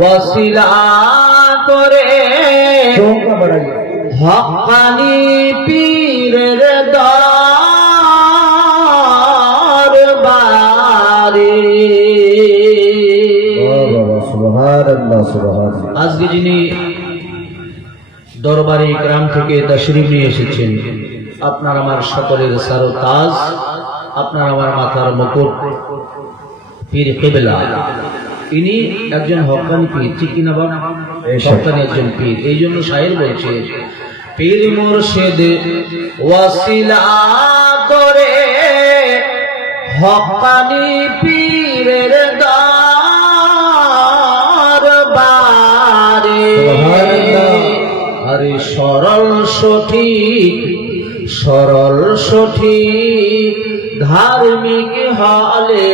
ওয়াসিলা করে হক্কানি পীরের দরবারে। আজকে যিনি দরবারে গ্রাম থেকে তাশরীফ নিয়ে এসেছেন, আপনার আমার সকলের সারতাজ, আপনার আমার মাথার মুকুট, পীর কিবলা। ইনি একজন হক্কানি পীর, ঠিক কিনা বাবা? হক্কানি একজন পীর। এই জন্য শায়ের বলছে, পীর মুর্শিদ ওয়াসিলা করে হক্কানি পীরের দরবারে। আরে সরল সঠিক ধার্মিক হলে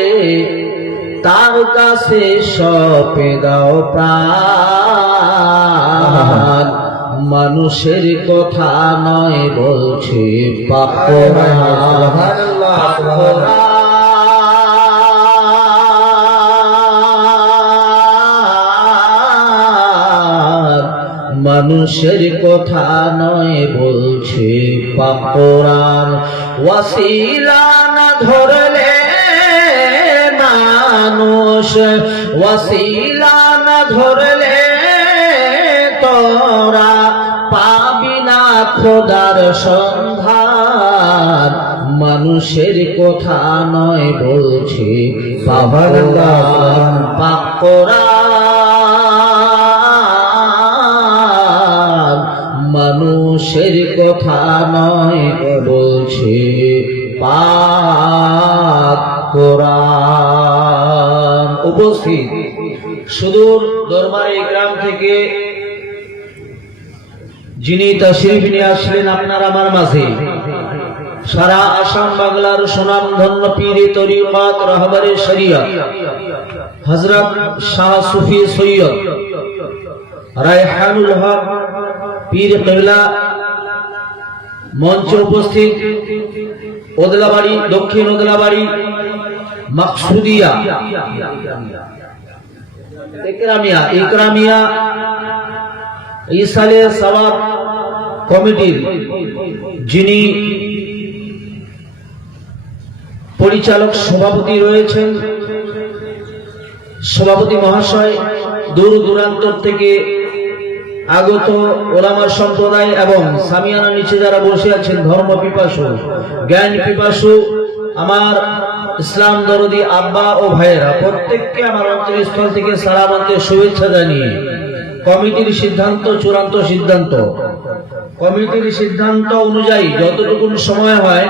তার কাছে সপে দাও প্রাণ। মানুষের কথা নয় বলছে পাপ মানুষের কথা নয় বলছে পাপ কোরআন। ওয়াসিলা না ধরলে মানুষ, ওয়াসিলা না ধরলে তোরা পাবি না খোদার সন্ধান। মানুষের কথা নয় বলছে পাপ কোরআন। মানুষের কথা নয় বলছে পাপ কোরআন। উপস্থিত সুদূর দরবারে গ্রাম থেকে যিনি তাশরীফ নিয়ে আসলেন আপনার আমার মাঝে, সারা আসাম বাংলার সুনামধন্য পীরে তরিকত রাহবারে শরিয়ত হযরত শাহ সুফি সৈয়দ রায়হানুল হক পীর কিবলা মঞ্চে উপস্থিত। ওদলাবাড়ি, দক্ষিণ ওদলাবাড়ি মাকসুদিয়া ইকরামিয়া ইসালে সওয়াব কমিটির যিনি পরিচালক সভাপতি রয়েছেন, সভাপতি মহাশয়, দূর দূরান্ত থেকে আগত ওলামা সম্প্রদায় এবং সামিয়ানা নিচে যারা বসে আছেন, ধর্ম পিপাসু, জ্ঞান পিপাসু, আমার ইসলাম দরদি আব্বা ও ভাইয়েরা, প্রত্যেককে আমার অন্তরস্থল থেকে সালাম আনতে শুভেচ্ছা জানিয়ে কমিটির সিদ্ধান্ত, চূড়ান্ত সিদ্ধান্ত, কমিটির সিদ্ধান্ত অনুযায়ী যতটুকু সময় হয়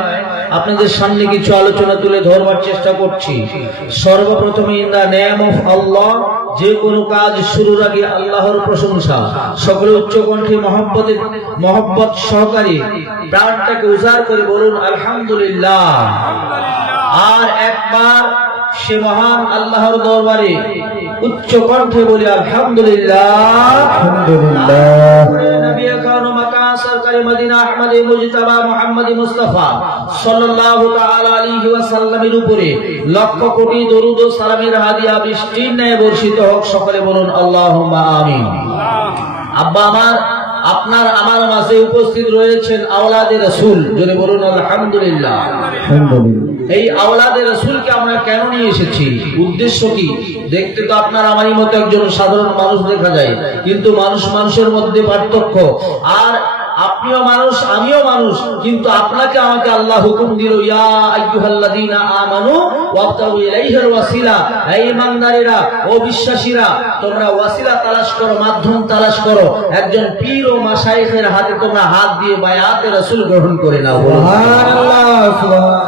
আপনাদের সামনে কিছু আলোচনা তুলে ধরবার চেষ্টা করছি। সর্বপ্রথমে ইন দা নেম অফ আল্লাহ, যে কোনো কাজ শুরুর আগে আল্লাহর প্রশংসা। সকলে উচ্চ কণ্ঠে মহব্বত সহকারে প্রাণটাকে উজাড় করে বলুন আলহামদুলিল্লাহ। আর একবার সে মহান আল্লাহর দরবারে উচ্চ কণ্ঠে বলি আলহামদুলিল্লাহ। আলহামদুলিল্লাহ। নবী আকরাম মাকান সরকারে মদিনা আহমদ মুজতবা মুহাম্মদ মুস্তাফা সাল্লাল্লাহু তাআলা আলাইহি ওয়াসাল্লামের উপরে লক্ষ কোটি দরুদ ও সালামের হাদিয়া বৃষ্টির ন্যায় বর্ষিত হোক। সকলে বলুন আল্লাহুম্মা আমিন। আব্বা আমার, আপনার আমার মাঝে উপস্থিত রয়েছেন আওলাদে রাসূল, জোরে বলুন আলহামদুলিল্লাহ। এই আওলাদে রাসূলকে আমরা কেন নিয়ে এসেছি, উদ্দেশ্য কি? দেখতে তো আপনার আমারই মতো একজন সাধারণ মানুষ দেখা যায়, কিন্তু মানুষের মধ্যে পার্থক্য। আর আপনিও মানুষ, আমিও মানুষ, কিন্তু আপনাকে আমাকে আল্লাহ হুকুম দিল, ইয়া আইয়ুহাল্লাযীনা আমানু ওয়াবতাগু ইলাইহিল ওয়াসিলা। হে ঈমানদারেরা ও বিশ্বাসীরা, তোমরা ওয়াসিলা তালাশ করো, মাধ্যম তালাশ করো। একজন পীর ও মাশায়েখের হাতে তোমরা হাত দিয়ে বায়াতে রাসূল গ্রহণ করে নাও। সুবহানাল্লাহ, সুবহানাল্লাহ।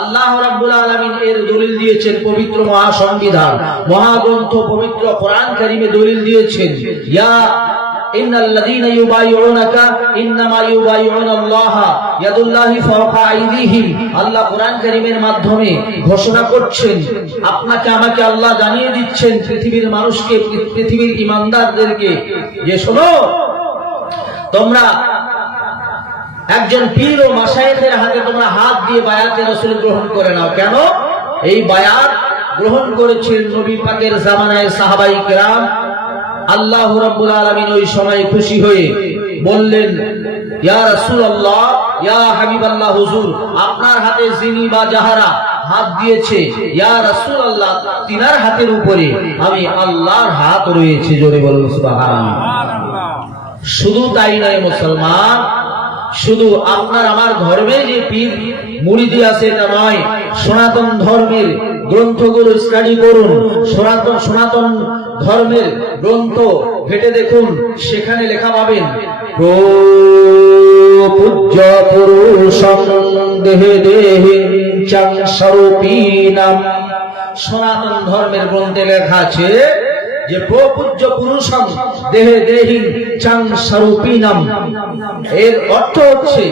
আল্লাহ রাব্বুল আলামিন এর দলিল দিয়েছেন পবিত্র মহাসংবিধান, মহাগ্রন্থ পবিত্র কোরআন কারীমে দলিল দিয়েছেন, ইয়া ইন্নাল্লাযীনা ইউবাইউনাকা ইন্নামা ইউবাইউনাল্লাহ ইয়াদুল্লাহি ফাওকা আইদিহিম। আল্লাহ কোরআন কারীমের মাধ্যমে ঘোষণা করছেন, আপনাকে আমাকে আল্লাহ জানিয়ে দিচ্ছেন, পৃথিবীর মানুষকে, পৃথিবীর ঈমানদারদেরকে, যে শোনো, তোমরা একজন পীর ও মাশায়েখের হাতে তোমরা হাত দিয়ে বায়াতে রাসূল গ্রহণ করে নাও। কেন? এই বায়াত গ্রহণ করেছিলেন নবী পাকের জামানায় সাহাবাই কেরাম। আল্লাহ রাব্বুল আলামিন ওই সময় খুশি হয়ে বললেন, ইয়া রাসূলুল্লাহ, ইয়া হাবিবাল্লাহ, হুজুর আপনার হাতে যিনি বা যাহারা হাত দিয়েছে, ইয়া রাসূলুল্লাহ তিনার হাতের উপরে আমি আল্লাহর হাত রয়েছে। জোরে বলুন সুবহানাল্লাহ। শুধু তাই নয় মুসলমান, শুধু আপনার আমার ধর্মে যে পীর মুরিদি আছে এটা নয়, সনাতন ধর্মের গ্রন্থগুলো স্টাডি করুন, সনাতন ধর্মের গ্রন্থ ঘেটে দেখুন, সেখানে লেখা পাবেন পূজ্য পুরুষং দেহে দেহে চাং স্বরূপিনাম। সনাতন ধর্মের গ্রন্থে লেখা আছে যে প্রপূজ্য পুরুষং দেহে দেহি চাং স্বরূপিনাম। এর অর্থ হচ্ছে,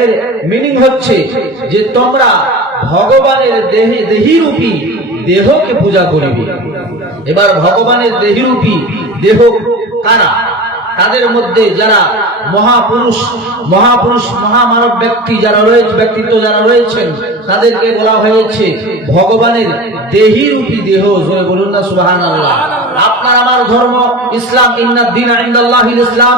এর মিনিং হচ্ছে যে তোমরা ভগবানের দেহিরূপী দেহকে পূজা করিবে। এবার ভগবানের দেহিরূপী দেহ কারা? তাদের মধ্যে যারা মহাপুরুষ মহামানব ব্যক্তি যারা রয়েছে, ব্যক্তিত্ব যারা রয়েছেন, তাদেরকে বলা হয়েছে ভগবানের দেহিরূপী দেহ। জোরে বলুন না সুবহানাল্লাহ। আপনার আমার ধর্ম ইসলাম, ইন্নাদ দীনা ইনদাল্লাহিল ইসলাম।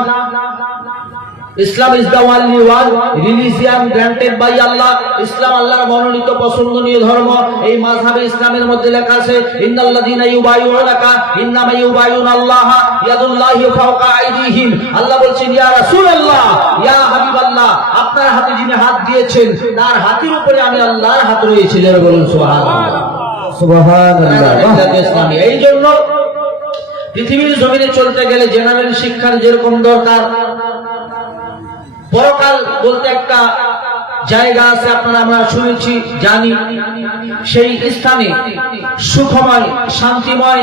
Islam is the only one religion granted by Allah. ইসলাম আল্লাহর মনোনীত পছন্দনীয় ধর্ম। এই মাযহাবে ইসলামের মধ্যে লেখা আছে ইন্নাল্লাযীনা ইউবাইউনাকা ইন্নামা ইউবাইউনাল্লাহ ইয়াদুল্লাহি ফাওকা আইদিহিম। আল্লাহ বলছেন, ইয়া রাসূলুল্লাহ, ইয়া হাবিবাল্লাহ, আপনার হাতে যিনি হাত দিয়েছেন তার হাতের উপরে আমি আল্লাহর হাত রয়েছে। যারা বলুন সুবহানাল্লাহ, সুবহানাল্লাহ। এই জন্য পৃথিবীর জমিনে চলতে গেলে জেনারেল শিক্ষার যেরকম দরকার, পরকাল বলতে একটা জায়গা আছে, আপনারা আমরা শুনেছি জানি। সেই স্থানে সুখময় শান্তিময়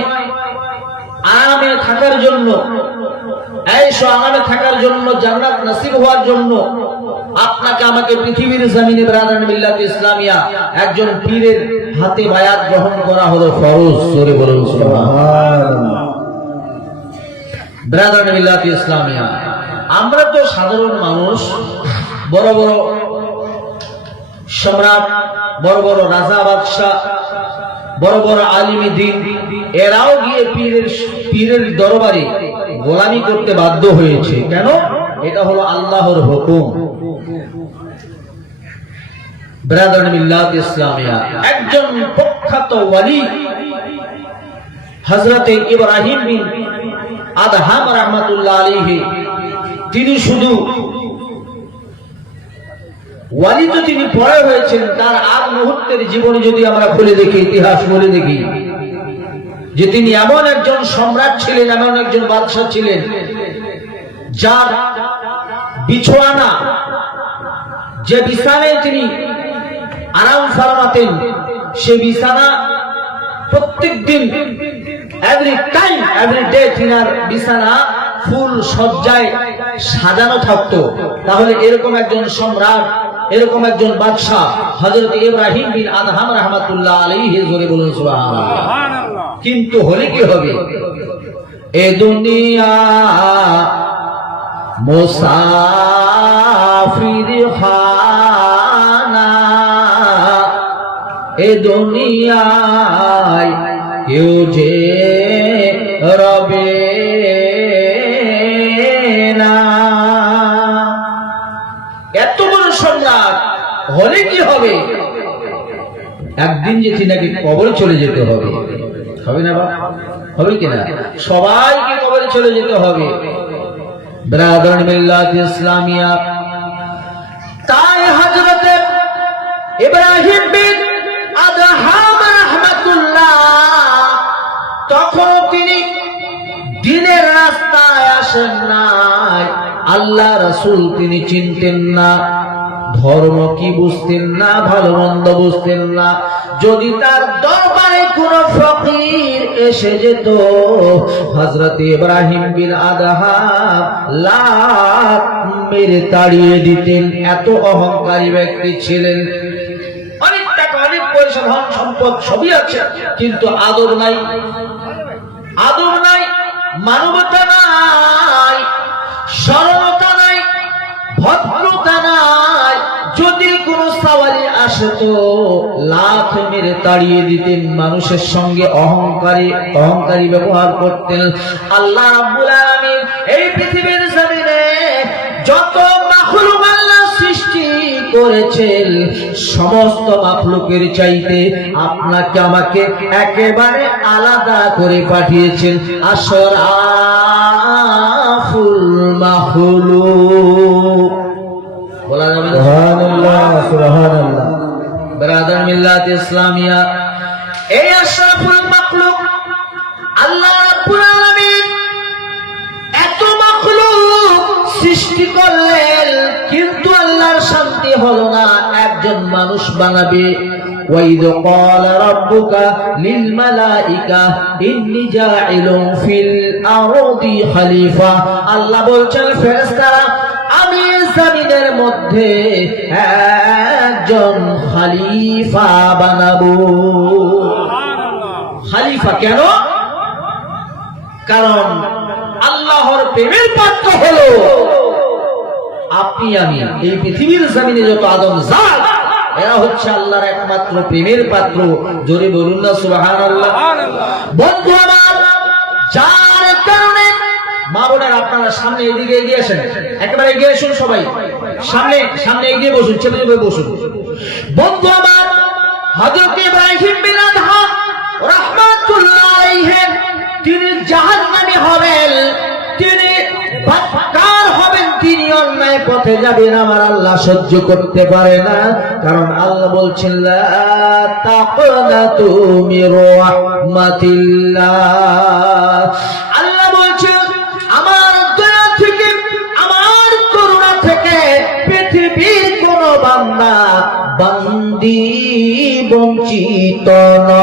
আরামে থাকার জন্য, এইসব আরামে থাকার জন্য, জান্নাত নসিব হওয়ার জন্য আপনাকে আমাকে পৃথিবীর জমিনে ব্রাদারান মিল্লাত ইসলামিয়া একজন পীরের হাতে বায়াত গ্রহণ করা হলো ফরজ। জোরে বলুন সুবহানাল্লাহ। ব্রাদারান মিল্লাত ইসলামিয়া, আমরা তো সাধারণ মানুষ, বড় বড় সম্রাট, বড় বড় রাজা বাদশাহ, বড় বড় আলিমে দ্বীন, এরাও গিয়ে পীরের দরবারে গোলামি করতে বাধ্য হয়েছে। কেন? এটা হলো আল্লাহর হুকুম। ব্রাদারান মিল্লাত ইসলামিয়া একজন প্রখ্যাত ওয়ালি হযরতে ইব্রাহিম বিন আদহাম রাহমাতুল্লাহ আলাইহি, তিনি শুধু ওয়ালি তো তিনি পরে হয়েছেন, তার আগ মুহূর্তের জীবনে যদি আমরা খুলে দেখি, ইতিহাস বলে দেখি, যে তিনি এমন একজন সম্রাট ছিলেন, এমন একজন বাদশাহ ছিলেন, যার বিছানা, যে বিছানায় তিনি আরাম ফরমাতেন, সে বিছানা প্রত্যেক দিন, এভরি টাইম, এভরি ডে তিনার বিছানা ফুল সজ্জায় সাজানো থাকতো। তাহলে এরকম একজন সম্রাট, এরকম একজন বাদশাহ হযরত ইব্রাহিম বিন আদহাম রাহমাতুল্লাহ আলাইহি, জোরে বলুন সুবহানাল্লাহ। কিন্তু হলে কি হবে? এ দুনিয়া মুসাফির খানা, এ দুনিয়ায় কেউ যে রবে না। এত বড় সম্রাট হলে কি হবে? একদিন যে তিনাকে কবরে চলে যেতে হবে, হবে না? হবে কিনা? সবাইকে কবরে চলে যেতে হবে। ব্রাদারান মিল্লাত ইসলামিয়া, তাই হযরত ইব্রাহিম বিন আদহাম রাহমাতুল্লাহ তখন তিনি দ্বীনের রাস্তায় আসেন নাই। আল্লাহ রাসূল তিনি চিনতেন না, ধর্ম কি বুঝতেন না, ভালো মন্দ বুঝতেন না। যদি তার দরবারে কোন ফকির এসে যেত, হযরত ইব্রাহিম বিন আদহাম লাত মেরে তাড়িয়ে দিতেন। এত অহংকারী ব্যক্তি ছিলেন। অনেক টাকা, অনেক পয়সা, ধন সম্পদ সবই আছে, কিন্তু আদর নাই, আদর নাই, মানবতা নাই, সরলতা নাই, ভদ্রতা নাই। যদি কোনো সওয়ালি আসে আকাশে তো লাথ মেরে তাড়িয়ে দিতেন, মানুষের সঙ্গে অহংকারী ব্যবহার করতেন। আল্লাহ রাব্বুল আলামিন এই পৃথিবীর জমিনে যত মাখলুক আল্লাহ সৃষ্টি করেছেন, সমস্ত মাখলুকের চাইতে আপনাকে আমাকে একেবারে আলাদা করে পাঠিয়েছেন। আশরাফুল মাখলুক, বলা যাবে না? সুবহানাল্লাহ, সুবহানাল্লাহ। ব্রাদার মিল্লাত ইসলামিয়া, এই আশরাফুল মাখলুক আল্লাহ রাব্বুল আলামিন এত মাখলুক সৃষ্টি করলেন, কিন্তু আল্লাহর শান্তি হলো না, একজন মানুষ বানাবে। وَإِذْ قَالَ رَبُّكَ لِلْمَلَائِكَةِ إِنِّي جَاعِلٌ فِي الْأَرْضِ خَلِيفَةً, আল্লাহ বলছেন ফেরেশতারা আমি জমিনের মধ্যে একজন খলিফা বানাবো। খলিফা কেন? কারণ আল্লাহর প্রেমের পাত্র হলো আপনি আমি। এই পৃথিবীর জমিনে যত আদম জাত, এরা হচ্ছে আল্লাহর একমাত্র প্রেমের পাত্র। জোরে বলুন না সুবহানাল্লাহ। বন্ধু আমার, যার কারণে মা বোনেরা আপনারা সামনে এদিকে এগিয়ে আসেন, একেবারে এগিয়ে আসুন, সবাই সামনে এগিয়ে বসুন, চেপে চেপে বসুন। বন্ধু আমার, হযরত ইব্রাহিম বিন আদহাম রাহমাতুল্লাহ আলাইহি তিনি জাহান্নামী হবেন, তিনি বদকার হবেন, তিনি অন্যায় পথে যাবেন। আমার আল্লাহ সহ্য করতে পারে না, কারণ আল্লাহ বলছেন লা তাকনাতু মির রাহমাতিল্লাহ। আল্লাহ বলছেন আমার দয়া থেকে, আমার করুণা থেকে পৃথিবীর কোন বান্দা বান্দি বঞ্চিত নয়।